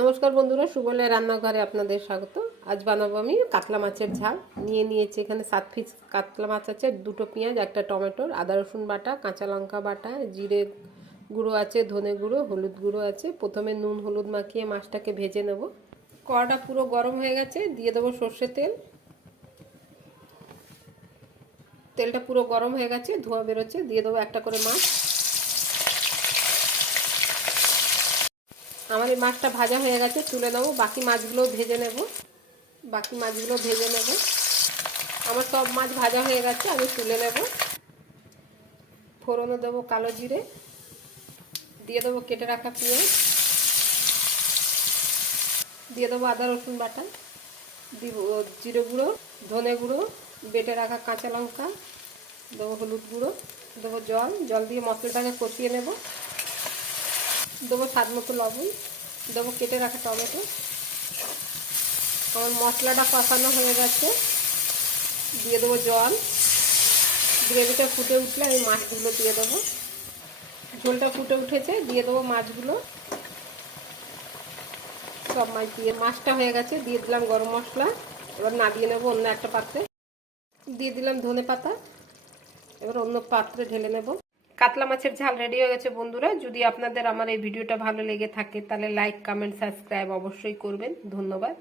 নমস্কার বন্ধুরা সুবলের রান্নাঘরে আপনাদের স্বাগত আজ বানাবো আমি কাতলা মাছের ঝাল। নিয়ে নিয়েছি এখানে সাত পিস কাতলা মাছ আছে, দুটো পেঁয়াজ, একটা টমেটোর আদা রসুন বাটা, কাঁচা লঙ্কা বাটা, জিরে গুঁড়ো আছে, ধনে গুঁড়ো, হলুদ গুঁড়ো আছে। প্রথমে নুন হলুদ মাখিয়ে মাছটাকে ভেজে নেব। কড়াটা পুরো গরম হয়ে গেছে, দিয়ে দেবো সর্ষে তেল। তেলটা পুরো গরম হয়ে গেছে, ধোয়া বেরোচ্ছে, দিয়ে দেবো একটা করে মাছ। আমার এই মাছটা ভাজা হয়ে গেছে, তুলে নেব। বাকি মাছগুলো ভেজে নেব। বাকি মাছগুলো ভেজে নেব। আমার সব মাছ ভাজা হয়ে গেছে, আমি তুলে নেব। ফোড়নও দেবো কালো জিরে। দিয়ে দেবো কেটে রাখা পেঁয়াজ। দিয়ে দেবো আদা, রসুন বাটা। দিব জিরে গুঁড়ো, ধনে গুঁড়ো, বেটে রাখা কাঁচা লঙ্কা। দেবো হলুদ গুঁড়ো, দেবো জল। জল দিয়ে মশলাটাকে কষিয়ে নেব। দেবো স্বাদ মতো লবণ, দেবো কেটে রাখা টমেটো। আমার মশলাটা কষানো হয়ে গেছে। দিয়ে দেবো জল। গ্রেভিটা ফুটে উঠলে আমি মাছগুলো দিয়ে দেবো। ঝোলটা ফুটে উঠেছে, দিয়ে দেবো মাছগুলো। সব মাছ দিয়ে, মাছটা হয়ে গেছে, দিয়ে দিলাম গরম মশলা। এবার নামিয়ে নেব অন্য একটা পাত্রে। দিয়ে দিলাম ধনে পাতা। এবার অন্য পাত্রে ঢেলে নেব। কাতলা মাছের ঝাল রেডি হয়ে গেছে বন্ধুরা। যদি আপনাদের আমার এই ভিডিওটা ভালো লেগে থাকে, তাহলে লাইক কমেন্ট সাবস্ক্রাইব অবশ্যই করবেন। ধন্যবাদ।